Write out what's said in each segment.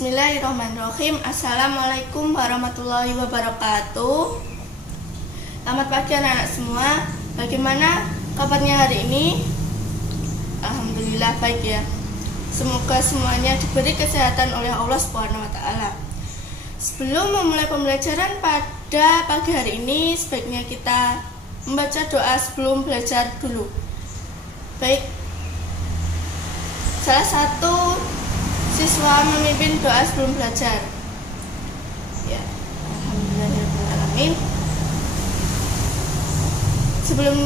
Bismillahirrahmanirrahim. Assalamualaikum warahmatullahi wabarakatuh. Selamat pagi anak-anak semua. Bagaimana kabarnya hari ini? Alhamdulillah baik ya. Semoga semuanya diberi kesehatan oleh Allah Subhanahu wa taala. Sebelum memulai pembelajaran pada pagi hari ini, sebaiknya kita membaca doa sebelum belajar dulu. Baik. Salah satu siswa memimpin doa sebelum belajar. Ya, alhamdulillahirrahmanirrahim. Sebelum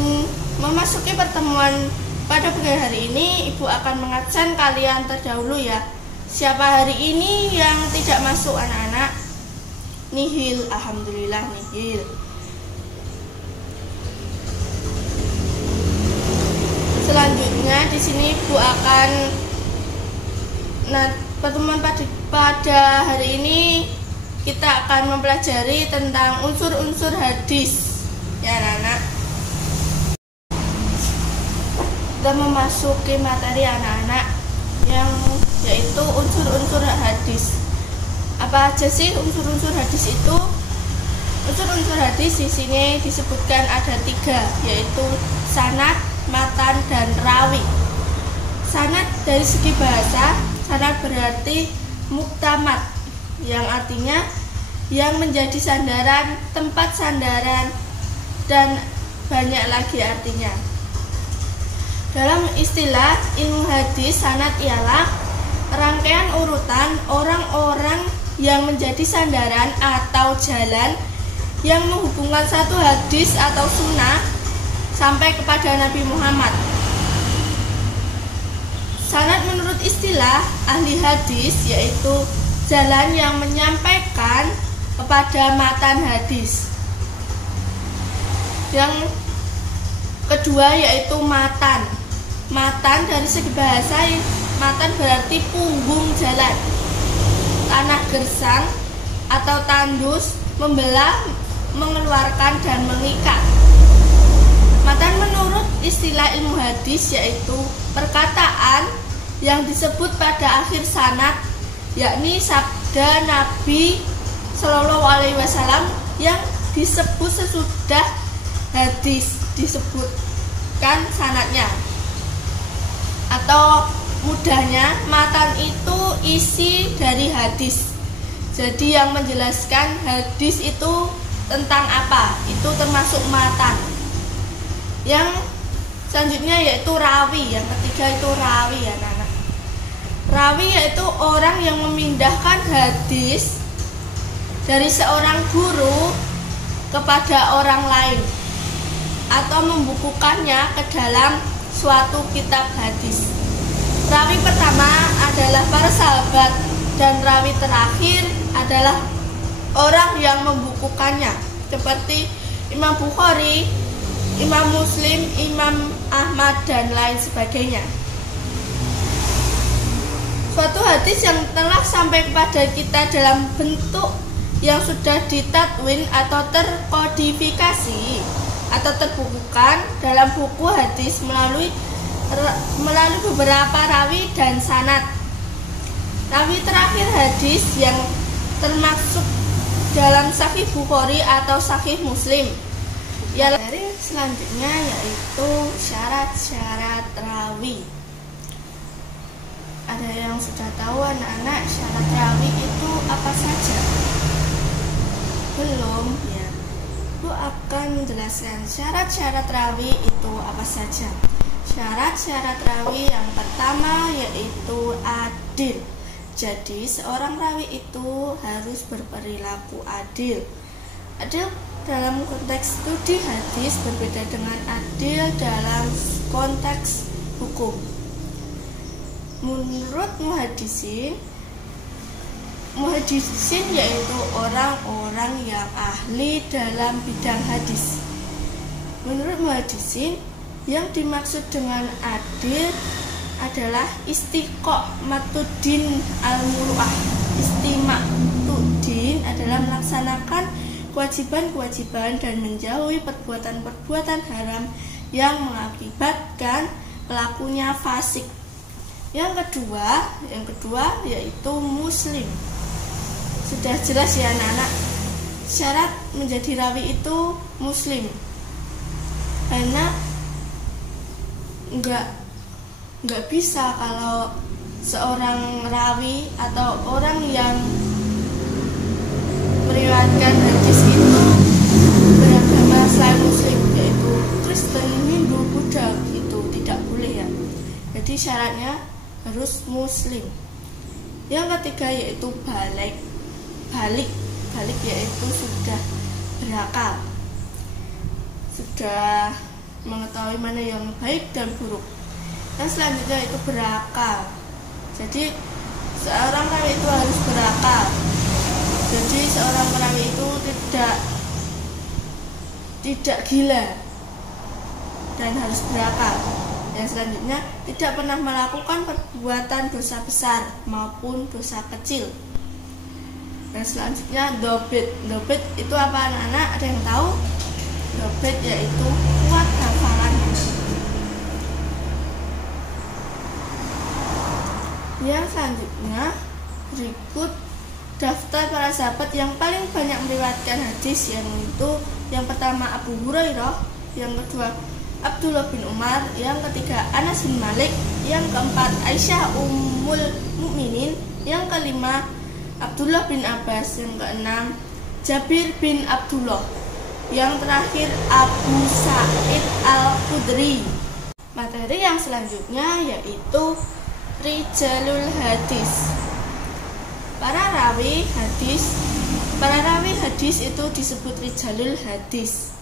memasuki pertemuan pada pagi hari ini, Ibu akan mengabsen kalian terdahulu ya. Siapa hari ini yang tidak masuk anak-anak? Nihil, alhamdulillah nihil. Selanjutnya di sini Ibu akan pertemuan pada hari ini kita akan mempelajari tentang unsur-unsur hadis ya anak-anak. Kita memasuki materi anak-anak yang yaitu unsur-unsur hadis. Apa aja sih unsur-unsur hadis itu? Unsur-unsur hadis di sini disebutkan ada 3, yaitu sanad, matan, dan rawi. Sanad dari segi bahasa, sanad berarti muktamad, yang artinya yang menjadi sandaran, tempat sandaran, dan banyak lagi artinya. Dalam istilah ilmu hadis, sanad ialah rangkaian urutan orang-orang yang menjadi sandaran atau jalan yang menghubungkan satu hadis atau sunnah sampai kepada Nabi Muhammad. Sanad menurut istilah ahli hadis yaitu jalan yang menyampaikan kepada matan hadis. Yang kedua yaitu matan. Matan dari segi bahasa, matan berarti punggung jalan. Tanah gersang atau tandus, membelah, mengeluarkan, dan mengikat. Matan menurut istilah ilmu hadis yaitu perkataan yang disebut pada akhir sanad, yakni sabda Nabi Shallallahu Alaihi Wasallam yang disebut sesudah hadis disebutkan sanadnya. Atau mudahnya, matan itu isi dari hadis. Jadi yang menjelaskan hadis itu tentang apa, itu termasuk matan. Yang selanjutnya yaitu rawi. Yang ketiga itu rawi ya anak-anak. Rawi yaitu orang yang memindahkan hadis dari seorang guru kepada orang lain atau membukukannya ke dalam suatu kitab hadis. Rawi pertama adalah para sahabat dan rawi terakhir adalah orang yang membukukannya seperti Imam Bukhari, Imam Muslim, Imam Ahmad, dan lain sebagainya. Suatu hadis yang telah sampai kepada kita dalam bentuk yang sudah ditadwin atau terkodifikasi atau terbukukan dalam buku hadis melalui beberapa rawi dan sanad. Rawi terakhir hadis yang termasuk dalam Sahih Bukhari atau Sahih Muslim. Dari selanjutnya yaitu syarat-syarat rawi. Ada yang sudah tahu anak-anak syarat rawi itu apa saja? Belum ya. Aku akan menjelaskan syarat-syarat rawi itu apa saja. Syarat-syarat rawi yang pertama yaitu adil. Jadi seorang rawi itu harus berperilaku adil. Adil dalam konteks studi hadis berbeda dengan adil dalam konteks hukum. Menurut muhaddisin yaitu orang-orang yang ahli dalam bidang hadis. Menurut muhaddisin, yang dimaksud dengan adil adalah istiqomatuddin al-muru'ah. Istiqomatuddin adalah melaksanakan kewajiban-kewajiban dan menjauhi perbuatan-perbuatan haram yang mengakibatkan pelakunya fasik. Yang kedua yaitu muslim. Sudah jelas ya anak-anak, syarat menjadi rawi itu muslim. Karena nggak bisa kalau seorang rawi atau orang yang meriwayatkan hadis itu beragama selain muslim, yaitu Kristen, Hindu, Buddha, itu tidak boleh ya. Jadi syaratnya harus muslim. Yang ketiga yaitu balik yaitu sudah berakal, sudah mengetahui mana yang baik dan buruk. Yang selanjutnya itu berakal. Jadi seorang perawi itu harus berakal. Jadi seorang perawi itu tidak gila dan harus berakal. Yang selanjutnya tidak pernah melakukan perbuatan dosa besar maupun dosa kecil. Yang selanjutnya dobit itu apa anak-anak? Ada yang tahu? Dobit yaitu kuat hafalan. Yang selanjutnya berikut daftar para sahabat yang paling banyak meriwayatkan hadis, yaitu yang pertama Abu Hurairah, yang kedua Abdullah bin Umar, yang ketiga Anas bin Malik, yang keempat Aisyah Ummul Mukminin, yang kelima Abdullah bin Abbas, yang keenam Jabir bin Abdullah, yang terakhir Abu Sa'id Al-Khudri. Materi yang selanjutnya yaitu Rijalul Hadis. Para rawi hadis itu disebut Rijalul Hadis.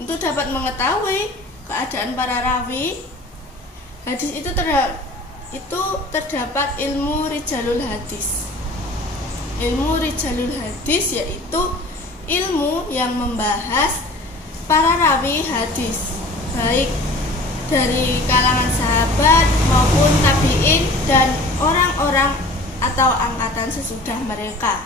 Untuk dapat mengetahui keadaan para rawi hadis itu terdapat ilmu Rijalul Hadis. Ilmu Rijalul Hadis yaitu ilmu yang membahas para rawi hadis, baik dari kalangan sahabat maupun tabi'in dan orang-orang atau angkatan sesudah mereka.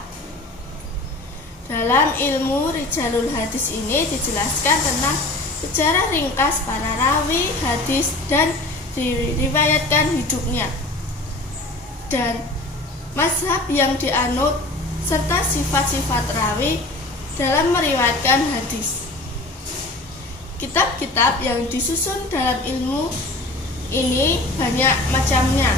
Dalam ilmu Rijalul Hadis ini dijelaskan tentang sejarah ringkas para rawi hadis dan diriwayatkan hidupnya dan mazhab yang dianut serta sifat-sifat rawi dalam meriwayatkan hadis. Kitab-kitab yang disusun dalam ilmu ini banyak macamnya.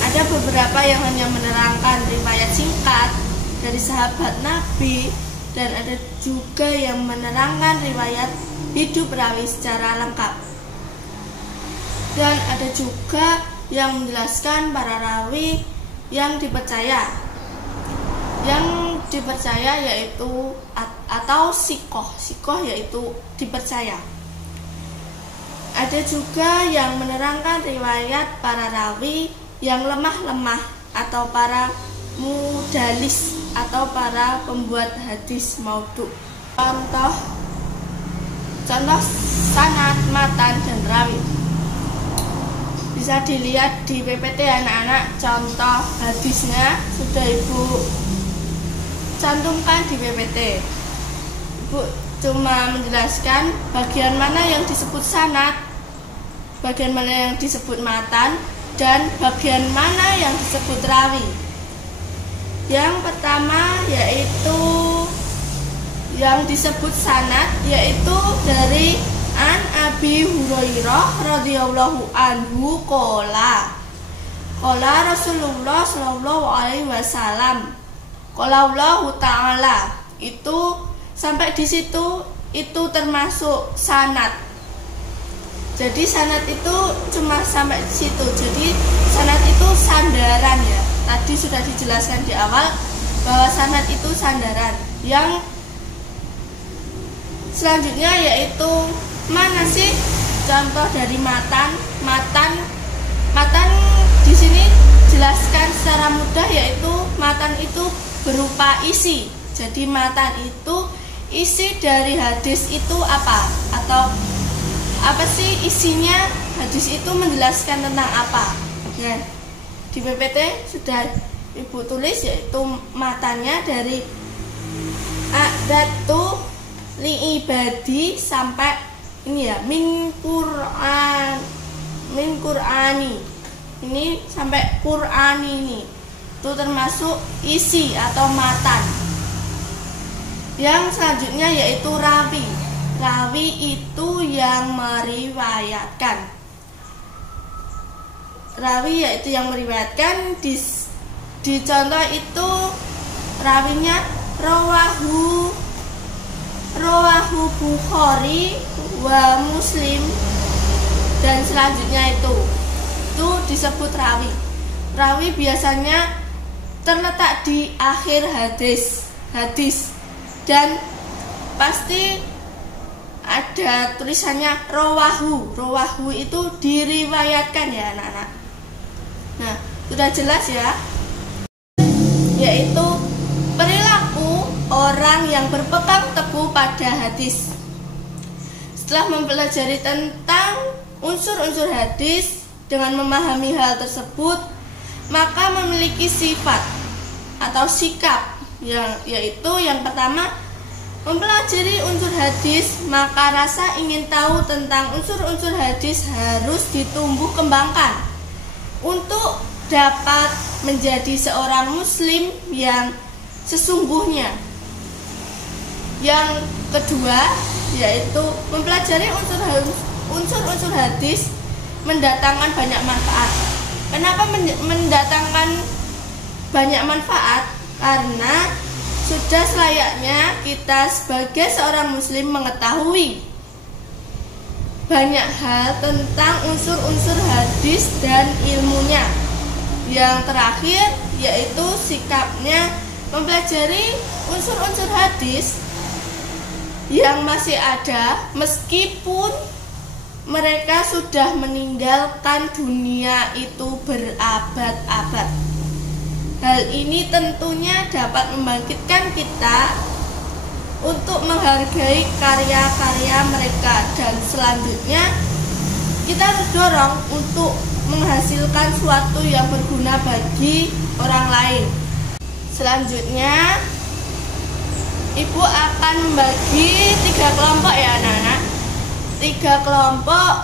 Ada beberapa yang hanya menerangkan riwayat singkat dari sahabat Nabi, dan ada juga yang menerangkan riwayat hidup rawi secara lengkap. Dan ada juga yang menjelaskan para rawi yang dipercaya. Yang dipercaya yaitu atau sikoh yaitu dipercaya. Ada juga yang menerangkan riwayat para rawi yang lemah atau para mudalis atau para pembuat hadis maudhu. Contoh sanad, matan, dan rawi bisa dilihat di PPT anak-anak. Contoh hadisnya sudah Ibu cantumkan di PPT. Ibu cuma menjelaskan bagian mana yang disebut sanad, bagian mana yang disebut matan, dan bagian mana yang disebut rawi. Yang pertama yaitu yang disebut sanad, yaitu dari An Abi Hurairah radhiyallahu anhu qala Rasulullah sallallahu alaihi wasallam qala Allah taala. Itu sampai di situ itu termasuk sanad. Jadi sanad itu cuma sampai di situ. Jadi sanad itu sandaran ya. Tadi sudah dijelaskan di awal bahwa sanad itu sandaran. Yang selanjutnya yaitu mana sih contoh dari matan? Matan di sini jelaskan secara mudah, yaitu matan itu berupa isi. Jadi matan itu isi dari hadis itu apa? Atau apa sih isinya? Hadis itu menjelaskan tentang apa? Nah, di PPT sudah Ibu tulis, yaitu matanya dari a'datu li'ibadi sampai ini ya, min Qur'an min Qur'ani. Ini sampai Qur'ani ini. Itu termasuk isi atau matan. Yang selanjutnya yaitu rawi. Rawi itu yang meriwayatkan. Rawi yaitu yang meriwayatkan. Di contoh itu rawinya rawahu Bukhari wa Muslim, dan selanjutnya itu disebut rawi. Rawi biasanya terletak di akhir hadis dan pasti ada tulisannya rawahu itu diriwayatkan ya anak-anak. Nah, sudah jelas ya, yaitu perilaku orang yang berpegang teguh pada hadis. Setelah mempelajari tentang unsur-unsur hadis dengan memahami hal tersebut, maka memiliki sifat atau sikap yaitu yang pertama, mempelajari unsur hadis, maka rasa ingin tahu tentang unsur-unsur hadis harus ditumbuh kembangkan untuk dapat menjadi seorang muslim yang sesungguhnya. Yang kedua yaitu mempelajari unsur-unsur hadis mendatangkan banyak manfaat. Kenapa mendatangkan banyak manfaat? Karena sudah selayaknya kita sebagai seorang muslim mengetahui banyak hal tentang unsur-unsur hadis dan ilmunya. Yang terakhir yaitu sikapnya mempelajari unsur-unsur hadis yang masih ada meskipun mereka sudah meninggalkan dunia itu berabad-abad. Hal ini tentunya dapat membangkitkan kita untuk menghargai karya-karya mereka, dan selanjutnya kita terdorong untuk menghasilkan sesuatu yang berguna bagi orang lain. Selanjutnya Ibu akan membagi 3 kelompok ya anak-anak. 3 kelompok.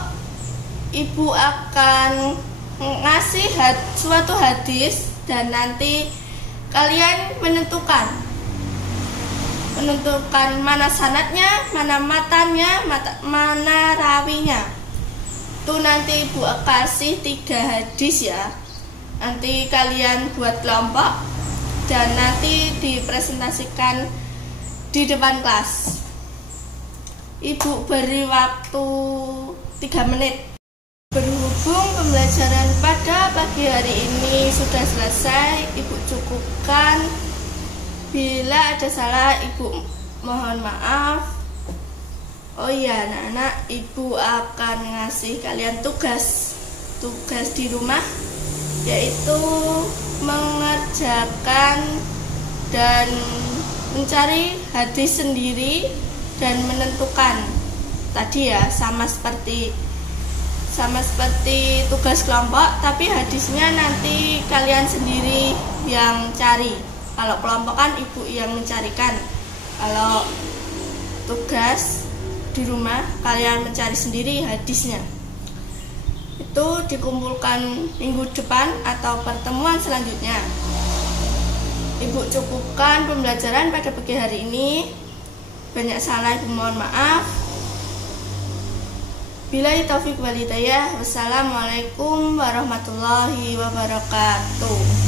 Ibu akan ngasih suatu hadis dan nanti kalian menentukan mana sanadnya, mana matannya, mana rawinya. Itu nanti Ibu kasih 3 hadis ya. Nanti kalian buat kelompok dan nanti dipresentasikan di depan kelas. Ibu beri waktu 3 menit. Berhubung pembelajaran pada pagi hari ini sudah selesai, Ibu cukupkan. Bila ada salah, Ibu mohon maaf. Oh iya anak-anak, Ibu akan ngasih kalian tugas di rumah, yaitu mengerjakan dan mencari hadis sendiri dan menentukan tadi ya, sama seperti tugas kelompok, tapi hadisnya nanti kalian sendiri yang cari. Kalau kelompok kan Ibu yang mencarikan. Kalau tugas di rumah kalian mencari sendiri hadisnya. Itu dikumpulkan minggu depan atau pertemuan selanjutnya. Ibu cukupkan pembelajaran pada pagi hari ini. Banyak salah Ibu mohon maaf. Billahi taufiq wal hidayah. Wassalamualaikum warahmatullahi wabarakatuh.